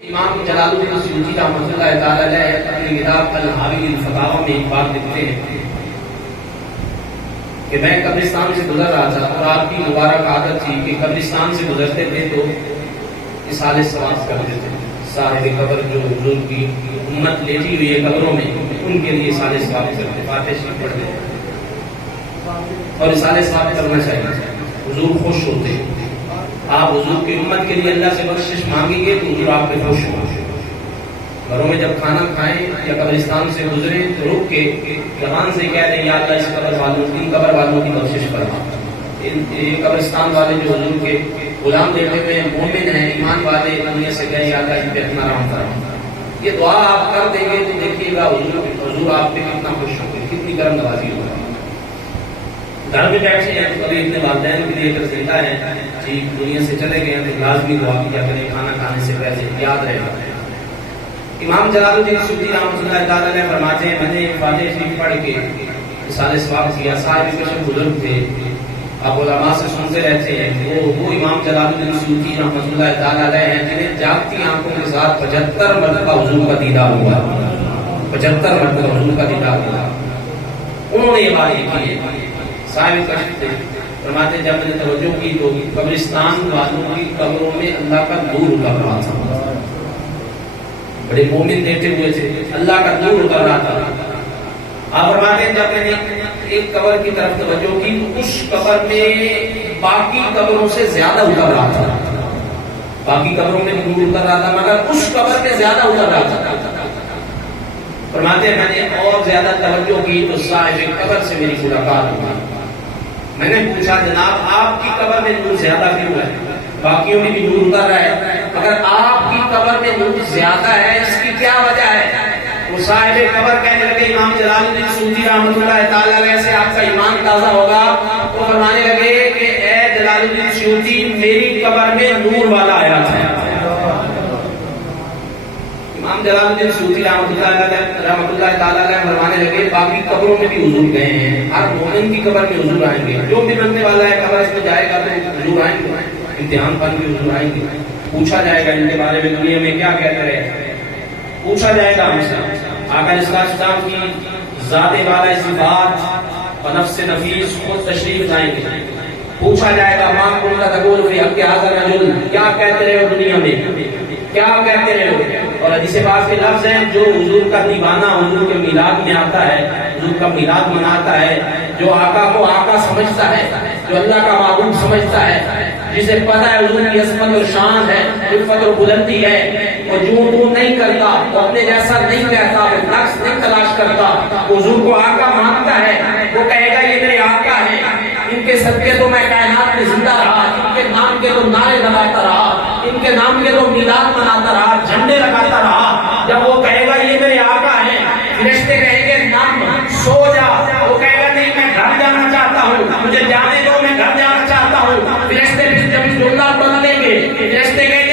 امام جلال الدین سیوطی رحمۃ اللہ تعالی علیہ اپنی کتاب الحاوی الفتاوی میں ایک بات لکھتے ہیں کہ میں قبرستان سے گزر رہا تھا اور آپ کی مبارک عادت تھی کہ قبرستان سے گزرتے تھے تو اصالہ ثواب کرتے تھے. صاحب قبر جو حضور کی امت لیٹی ہوئی ہے قبروں میں ان کے لیے اصالہ ثواب کرتے, فاتحہ شریف پڑھتے اور اصالہ ثواب کرنا چاہیے. حضور خوش ہوتے. آپ حضور کی امت کے لیے اللہ سے بخشش مانگیں گے تو حضور آپ پہ خوش ہوں. گھروں میں جب کھانا کھائیں یا قبرستان سے گزریں تو رک کے زبان سے کہہ دیں یا اللہ اس قبر والوں کی قبر والوں کی بخشش فرما. یہ قبرستان والے جو حضور کے غلام بیٹھے ہوئے مومن ہیں, ایمان والے, دنیا سے گئے یا اللہ ان پہ اپنا رحم فرما. یہ دعا آپ کر دیں گے تو دیکھیے گا حضور آپ پہ کتنا خوش ہوں گے, کتنی کرم نوازی ہوگی. گھر میں بیٹھے ہیں تو کبھی اپنے والدین کے لیے اگر زندہ ہے ٹھیک, دنیا سے چلے گئے ہیں تو لازمی دعا کیا کریں کھانا کھانے سے پہلے, یاد رہے گا. امام جلال الدین سیوطی رحمۃ اللہ تعالی علیہ فرماتے ہیں میں نے فاتحہ شریف پڑھ کے اصالہ ثواب کیا. صاحب کشف بزرگ تھے, آپ علماء سے سنتے رہتے ہیں. وہ امام جلال الدین سیوطی رحمۃ اللہ تعالی علیہ ہیں جنہیں جاگتی آنکھوں کے ساتھ 75 مرتبہ حضور کا دیدار ہوا. 75 مرتبہ حضور کا دیدار ہوا. انہوں نے یہ بات کی ہے. صاحب کشف تھے, فرماتے جب میں نے توجہ کی تو قبرستان والوں کی قبروں میں اللہ کا نور اتر رہا تھا. بڑے مومن بیٹھے ہوئے تھے, اللہ کا نور اتر رہا تھا. آپ فرماتے ہیں جب میں نے ایک قبر کی طرف توجہ کی تو اس قبر میں باقی قبروں سے زیادہ اتر رہا تھا. باقی قبروں میں نور اتر رہا تھا مگر اس قبر میں زیادہ اتر رہا تھا. فرماتے ہیں میں نے اور زیادہ توجہ کی تو صاحب قبر سے میری ملاقات ہوئی. میں نے پوچھا جناب آپ کی قبر میں نور زیادہ کیوں ہے؟ باقیوں میں بھی نور اتر رہا ہے, اگر آپ کی قبر میں نور زیادہ ہے اس کی کیا وجہ ہے؟ وہ صاحب قبر کہنے لگے امام جلال الدین سیوطی رحمۃ اللہ تعالی علیہ سے آپ کا ایمان تازہ ہوگا. تو فرمانے لگے کہ اے جلال الدین سیوطی میری قبر میں نور والا آیا تھا. امام جلال الدین سیوطی رحمۃ اللہ تعالی علیہ فرمانے لگے باقی قبروں میں بھی حضور گئے ہیں, ہر مومن کی قبر میں حضور آئیں گے. جو بھی مرنے والا ہے قبر اس میں جائے گا تو حضور آئیں گے, امتحان پن کے حضور آئیں گے. پوچھا جائے گا ان کے بارے میں دنیا میں کیا کہتے رہے, پوچھا جائے گا ہم سے. آقا اسلام کی ذات والا صفات و نفس نفیس خود تشریف لائیں گے. پوچھا جائے گا ماں کن کا تقول فی حق حاضر رجل, کیا کہتے رہے ہو دنیا میں, کیا کہتے رہے ہو. اور حدیث پاک کے لفظ ہیں جو حضور کا دیوانہ حضور کے میلاد میں آتا ہے, حضور کا میلاد مناتا ہے, جو آقا کو آقا سمجھتا ہے, جو اللہ کا معبود سمجھتا ہے, جسے پتہ ہے حضور کی عظمت اور شان ہے, عفت اور بلندی ہے, اور جو نہیں کرتا وہ اپنے جیسا نہیں کہتا, وہ نقص نہیں تلاش کرتا, حضور کو آقا مانتا ہے, وہ کہے گا یہ میرے آقا ہیں, ان کے صدقے تو میں کائنات میں زندہ رہا, ان کے نام کے تو نعرے لگاتا رہا, ان کے نام کے تو میلاد مناتا رہا, جھنڈے لگاتا رہا. جب وہ کہے گا یہ میرے آقا ہیں, فرشتے کہیں گے نام سو جا, وہ کہے گا نہیں میں گھر جانا چاہتا ہوں, مجھے جانے دو میں گھر جانا چاہتا ہوں. فرشتے جب جملہ بدلیں گے, فرشتے کہیں